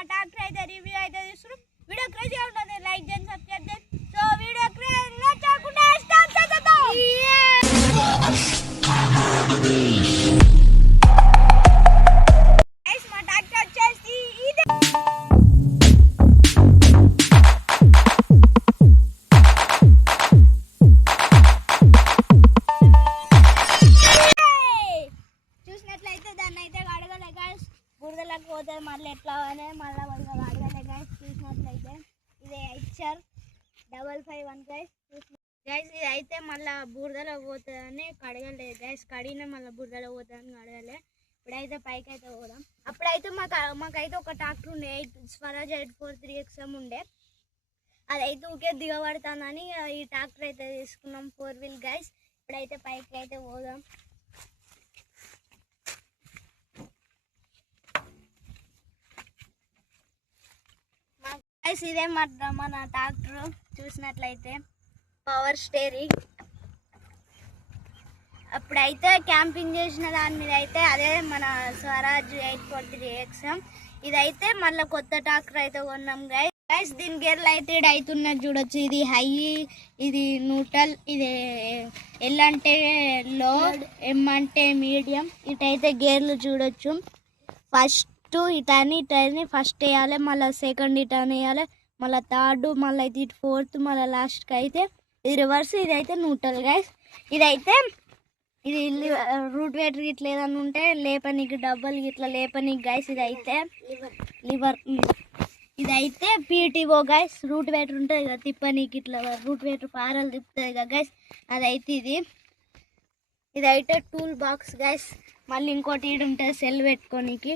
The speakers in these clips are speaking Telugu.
మా ట్రాక్టర్ అయితే రివ్యూ అయితే తీసుకున్నాం. వీడియో క్రేజీగా ఉంటుంది, లైక్ చేయండి, సబ్స్క్రైబ్ చేయండి. సో వీడియో క్రేజీగా కాకుండా స్టార్ట్ చేద్దాం. గైస్ మా ట్రాక్టర్ వచ్చేసి ఇదే. చూసినట్లయితే దాన్ని అయితే అడగలే గైస్, బురదలకు పోతుంది మళ్ళీ ఎట్లా అని మళ్ళీ అడగలే గైస్. చూసినట్లయితే ఇది HR551 గైస్. గైస్ ఇది అయితే మళ్ళీ బురదలో పోతుందని కడగలేదు గైస్, కడిగిన మళ్ళీ బురదలో పోతుందని కడగలే. ఇప్పుడైతే పైకి అయితే పోదాం. అప్పుడైతే మాకైతే ఒక ట్రాక్టర్ ఉండే, స్వరాజ్ 843XM ఉండే, అదైతే ఊకే దిగబడుతుందని ఈ ట్రాక్టర్ అయితే తీసుకున్నాం 4 వీల్ గైస్. ఇప్పుడైతే పైకి అయితే పోదాం. గైస్ ఇదే మన ట్రాక్టర్. చూసినట్లయితే పవర్ స్టీరింగ్. అప్పుడైతే క్యాంపింగ్ చేసిన దాని మీద అయితే అదే మన స్వరాజ్ 843XM. ఇదైతే మళ్ళీ కొత్త ట్రాక్టర్ అయితే కొన్నాం గైస్. దీని గేర్లు అయితే అవుతున్నది చూడొచ్చు. ఇది హై, ఇది న్యూట్రల్, ఇది ఎల్ అంటే లో, ఎం అంటే మీడియం. ఇటైతే గేర్లు చూడొచ్చు. ఫస్ట్ ఇటని ఫస్ట్ వేయాలి, మళ్ళీ సెకండ్ ఇటని వేయాలి, మళ్ళీ థర్డ్, మళ్ళీ అయితే ఇటు ఫోర్త్, మళ్ళీ లాస్ట్కి అయితే ఇది రివర్స్. ఇదైతే న్యూట్రల్ గైస్. ఇదైతే ఇది రూట్ వేటర్ ఇట్లా ఏదన్నా ఉంటే లేపనీకి, డబ్బల్ ఇట్లా లేపనీకి గైస్. ఇదైతే లివర్. ఇదైతే PTO గైస్. రూట్ వేటర్ ఉంటుంది కదా తిప్పనీకి, ఇట్లా రూట్ వేటర్ పారలు తిప్పుతుంది కదా గైస్, అదైతే ఇదైతే టూల్ బాక్స్ గైస్. మళ్ళీ ఇంకోటి ఈడు ఉంటుంది సెల్ పెట్టుకోనికి.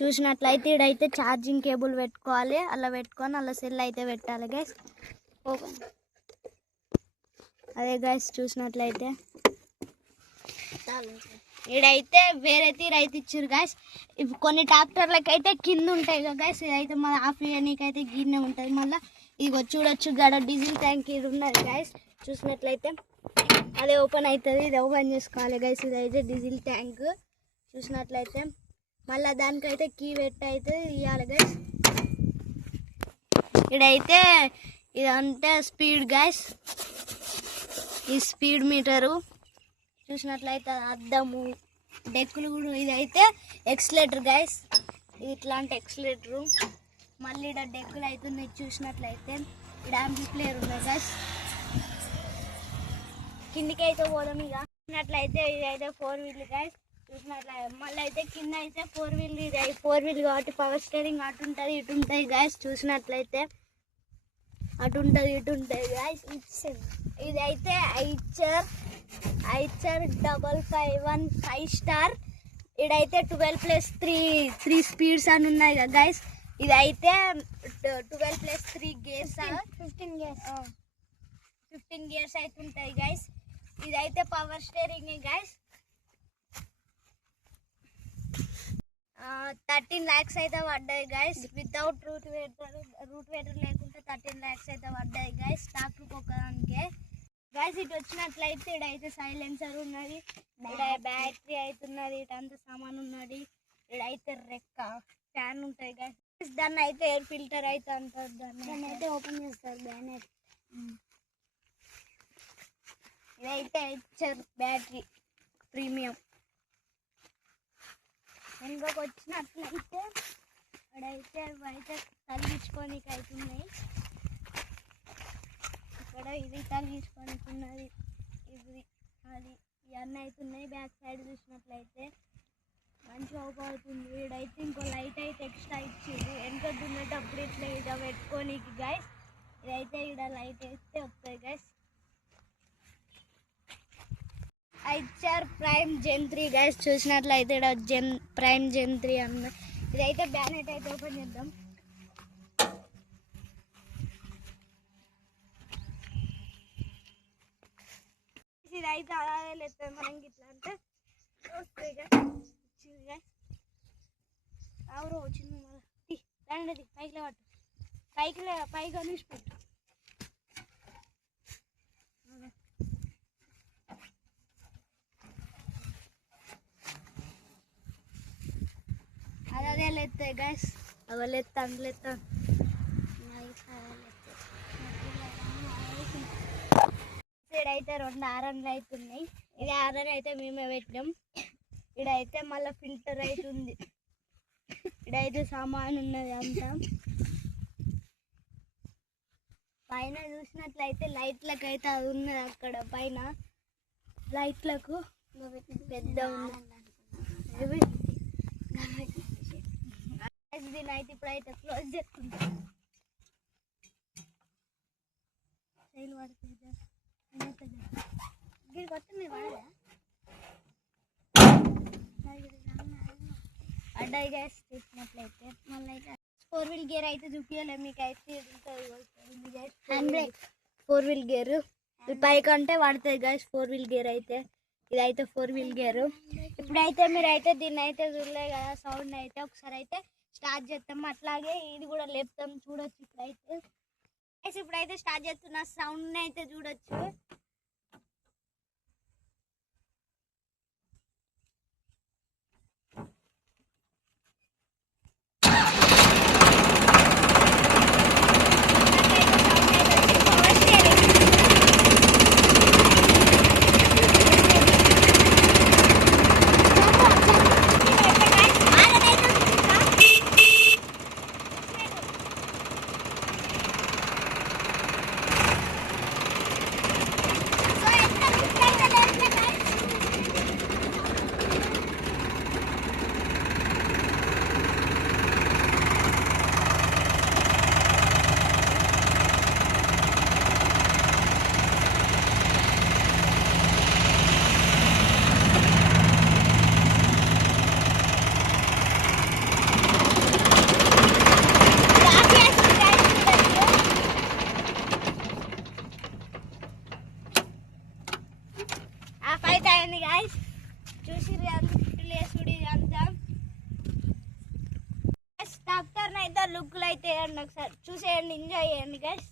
చూసినట్లయితే ఇడైతే ఛార్జింగ్ కేబుల్ పెట్టుకోవాలి, అలా పెట్టుకొని అలా సెల్ అయితే పెట్టాలి గైస్. అదే గైస్ చూసినట్లయితే ఇడైతే వేరే తీరైతే ఇచ్చారు గైస్. కొన్ని ట్రాక్టర్లకి అయితే కింద ఉంటాయి కదా గైస్, ఇదైతే మన ఆఫ్ చేయనీకైతే గిన్నె ఉంటుంది. మళ్ళీ ఇదిగో చూడొచ్చు గడ డీజిల్ ట్యాంక్ ఇది ఉన్నది గైస్. చూసినట్లయితే అదే ఓపెన్ అవుతుంది, ఇది ఓపెన్ చేసుకోవాలి గైస్. ఇదైతే డీజిల్ ట్యాంక్. చూసినట్లయితే మళ్ళీ దానికైతే కీ పెట్టి అయితే ఇవ్వాలి గైస్. ఇడైతే ఇదంటే స్పీడ్ గైస్, ఈ స్పీడ్ మీటరు. చూసినట్లయితే అద్దము, డెక్కులు కూడా. ఇదైతే ఎక్స్లేటర్ గైస్, ఇది ఇట్లాంటి ఎక్స్లేటరు. మళ్ళీ ఇక్కడ డెక్కులు అవుతున్నాయి. చూసినట్లయితే ఇక్కడ యాంప్లిఫైయర్ ఉన్నాయి గైస్. కిందికి అయితే పోదాం. ఇక చూసినట్లయితే ఇదైతే 4 వీల్ గైస్. చూసినట్లయితే మళ్ళీ అయితే కింద అయితే 4 వీల్. ఇది 4 వీల్ కాబట్టి పవర్ స్టీరింగ్ అటు ఉంటుంది ఇటు ఉంటుంది గైస్. చూసినట్లయితే అటు ఉంటుంది ఇటు ఉంటుంది గైస్. ఇదైతే HR551 5 స్టార్. ఇదైతే 12+3 స్పీడ్స్ అని ఉన్నాయి కదా గైస్. ఇదైతే 12+3 గేర్స్, 15 గేర్స్ అయితే ఉంటాయి గైస్. ఇదైతే పవర్ స్టీరింగ్ గైస్. 13 lakhs అయితే పడ్డాయి గైస్. వితౌట్ రూట్ వేటర్ లేకుంటే 13 lakhs అయితే పడ్డాయి గైస్ ట్రాక్టర్కి ఒకదానికే గైస్. ఇటు వచ్చినట్లయితే ఇడైతే సైలెన్సర్ ఉన్నది, ఇక్కడ బ్యాటరీ అవుతున్నది, ఇటంతా సామాన్ ఉన్నది. ఇడైతే రెక్క, ఫ్యాన్ ఉంటాయి గైస్. దాన్ని అయితే ఎయిర్ ఫిల్టర్ అయితే అంటారు, దాన్ని అయితే ఓపెన్ చేస్తారు బ్యానర్. ఇదైతే HR బ్యాటరీ ప్రీమియం. వెనుకకు వచ్చినట్లయితే ఇక్కడైతే బయట తగిలించుకోనికి అవుతున్నాయి. ఇక్కడ ఇది తగిలించుకోనికి ఉన్నది, ఇది అది ఇవన్నీ అవుతున్నాయి. బ్యాక్ సైడ్ చూసినట్లయితే మంచిగా అవుతుంది. ఇడైతే ఇంకో లైట్ అయితే ఎక్స్ట్రా ఇచ్చింది వెనుక దున్నేటప్పుడు ఇట్లా ఇడ పెట్టుకోనికి గైస్. ఇదైతే ఇక్కడ లైట్ వేస్తే వస్తాయి guys. HR prime Gen 3 guys. చూసినట్లయితే ఇక్కడ ప్రైమ్ Gen 3 అన్న. ఇదైతే బ్యానెట్ అయితే ఓపెన్ చేద్దాం. ఇదైతే అలాగే లేదు, మనం ఇట్లా అంటే వస్తాయి గైస్. ఎవరో వచ్చింది మళ్ళీ పైకి పట్టు, పైకి అనేసి పెట్టు. పడతాయి గైస్. అవలేస్తాను ఇక్కడైతే 2 ఆరన్లు అవుతున్నాయి. ఇది ఆరన్ అయితే మేమే పెట్టినాం. ఇక్కడైతే మళ్ళీ ఫిల్టర్ అవుతుంది. ఇక్కడైతే సామాన్ ఉన్నది అంతా. పైన చూసినట్లయితే లైట్లకు అయితే అది ఉన్నది. అక్కడ పైన లైట్లకు పెద్ద ఉంది. దీని అయితే ఇప్పుడైతే క్లోజ్ చేస్తుంది. అడ్డాయి గ్యాస్ చూసినట్లయితే మళ్ళీ 4 వీల్ గేర్ అయితే చూపించలేదు మీకు. అయితే 4 వీల్ గేర్ పైకంటే పడుతుంది గ్యాస్. 4 వీల్ గేర్ అయితే ఇదైతే 4 వీల్ గేరు. ఇప్పుడైతే మీరైతే దీన్ని అయితే చూడలే కదా సౌండ్ అయితే. ఒకసారి అయితే స్టార్ట్ చేస్తాం. అట్లాగే ఇది కూడా లేపుతాం చూడొచ్చు. ఇప్పుడైతే స్టార్ట్ చేస్తున్న సౌండ్ అయితే చూడొచ్చు. ట్రాక్టర్ అయితే లుక్లు అయితే ఒకసారి చూసేయండి, ఎంజాయ్ చేయండి గైస్.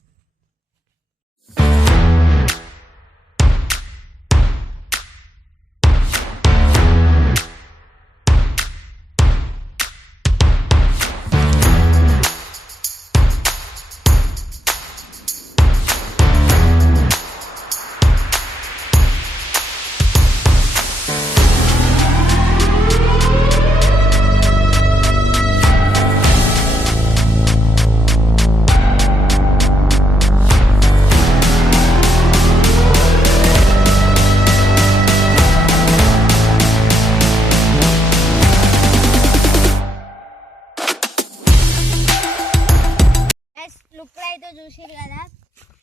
లుక్ అయితే చూసారు కదా.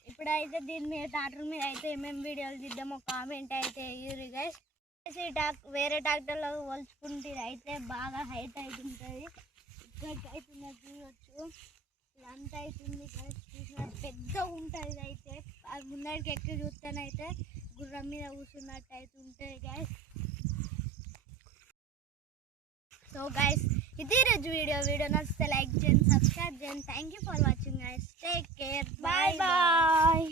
ఇప్పుడైతే దీని మీద ట్రాక్టర్ మీద అయితే ఏమేమి వీడియోలు తీద్దామో కామెంట్ అయితే ఇయ్యూరి గైస్. వేరే ట్రాక్టర్లో పోల్చుకుంటే అయితే బాగా హైట్ అవుతుంటుంది. ఇక్కడికి అవుతున్నది చూడవచ్చు. ఇదంతా అవుతుంది గైస్. చూసినట్టు పెద్ద ఉంటుంది. అయితే అది ముందరికి ఎక్కి చూస్తేనైతే గుర్రం మీద కూర్చున్నట్టు అయితే ఉంటుంది గైస్. సో గైస్ ఇది రోజు వీడియో నచ్చితే లైక్ చేయండి, సబ్స్క్రైబ్ చేయండి. Thank you for watching guys. Take care. Bye bye.